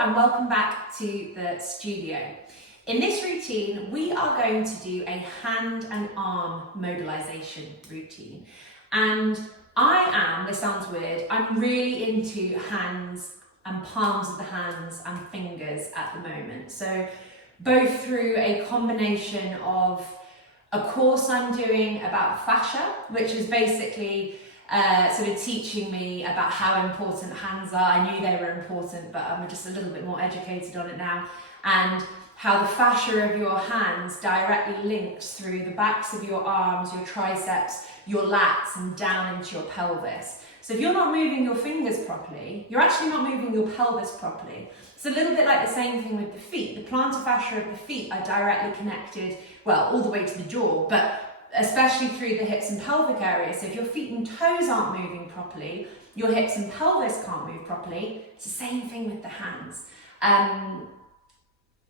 and welcome back to the studio. In this routine, we are going to do a hand and arm mobilisation routine. And this sounds weird, I'm really into hands and palms of the hands and fingers at the moment. So both through a combination of a course I'm doing about fascia, which is basically sort of teaching me about how important hands are. I knew they were important, but I'm just a little bit more educated on it now. And how the fascia of your hands directly links through the backs of your arms, your triceps, your lats, and down into your pelvis. So if you're not moving your fingers properly, you're actually not moving your pelvis properly. It's a little bit like the same thing with the feet. The plantar fascia of the feet are directly connected, well, all the way to the jaw, but especially through the hips and pelvic area. So if your feet and toes aren't moving properly, your hips and pelvis can't move properly. It's the same thing with the hands.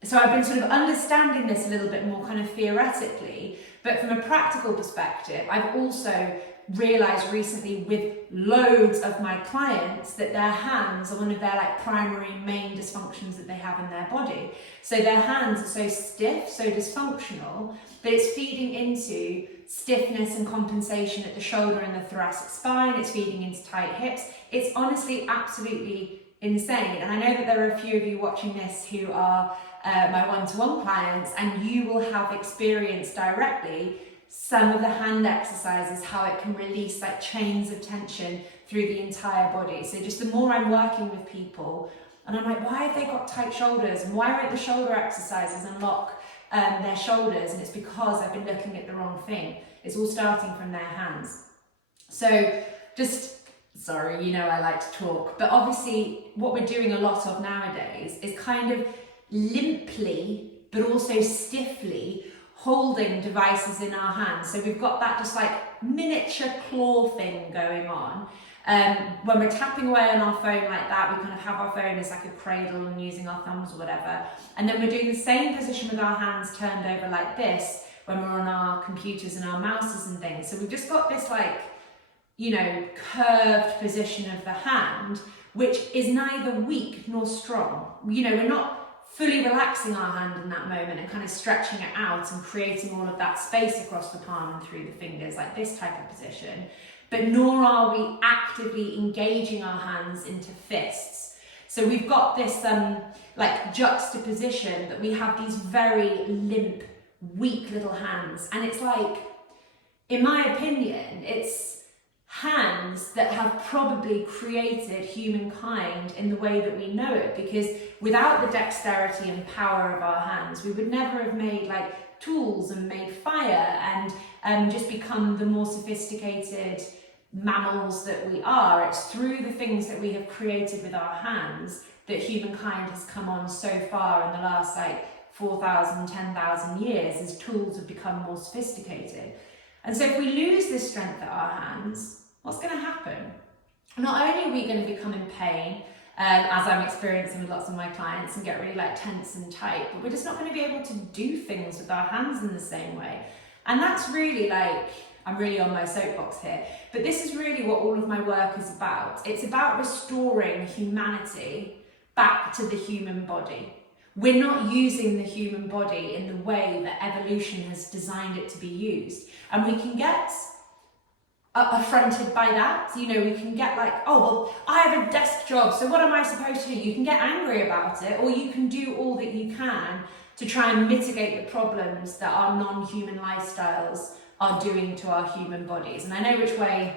So I've been sort of understanding this a little bit more kind of theoretically, but from a practical perspective, I've also realized recently with loads of my clients that their hands are one of their primary main dysfunctions that they have in their body. So their hands are so stiff, so dysfunctional, that it's feeding into stiffness and compensation at the shoulder and the thoracic spine. It's feeding into tight hips. It's honestly absolutely insane. And I know that there are a few of you watching this who are my one-to-one clients, and you will have experienced directly some of the hand exercises, how it can release chains of tension through the entire body. So just the more I'm working with people, and I'm like, why have they got tight shoulders? And why won't the shoulder exercises unlock their shoulders? And it's because I've been looking at the wrong thing. It's all starting from their hands. So sorry, you know I like to talk, but obviously what we're doing a lot of nowadays is kind of limply, but also stiffly holding devices in our hands. So we've got that just miniature claw thing going on. When we're tapping away on our phone like that, we kind of have our phone as a cradle and using our thumbs or whatever. And then we're doing the same position with our hands turned over like this when we're on our computers and our mouses and things. So we've just got this curved position of the hand, which is neither weak nor strong. We're not fully relaxing our hand in that moment and kind of stretching it out and creating all of that space across the palm and through the fingers, like this type of position. But nor are we actively engaging our hands into fists. So we've got this juxtaposition that we have these very limp, weak little hands. And it's in my opinion, it's hands that have probably created humankind in the way that we know it, because without the dexterity and power of our hands, we would never have made tools and made fire and just become the more sophisticated mammals that we are. It's through the things that we have created with our hands that humankind has come on so far in the last 4,000, 10,000 years, as tools have become more sophisticated. And so if we lose this strength at our hands, what's going to happen? Not only are we going to become in pain, as I'm experiencing with lots of my clients, and get really tense and tight, but we're just not going to be able to do things with our hands in the same way. And that's really I'm really on my soapbox here, but this is really what all of my work is about. It's about restoring humanity back to the human body. We're not using the human body in the way that evolution has designed it to be used. And we can get affronted by that. We can get oh, well, I have a desk job, so what am I supposed to do? You can get angry about it, or you can do all that you can to try and mitigate the problems that our non-human lifestyles are doing to our human bodies. And I know which way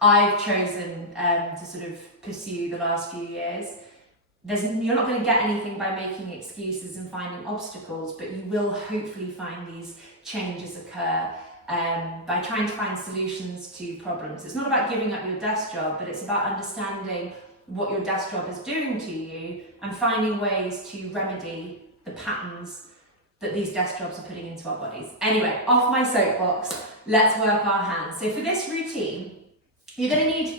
I've chosen to sort of pursue the last few years. You're not going to get anything by making excuses and finding obstacles, but you will hopefully find these changes occur by trying to find solutions to problems. It's not about giving up your desk job, but it's about understanding what your desk job is doing to you and finding ways to remedy the patterns that these desk jobs are putting into our bodies. Anyway, off my soapbox, let's work our hands. So for this routine, you're going to need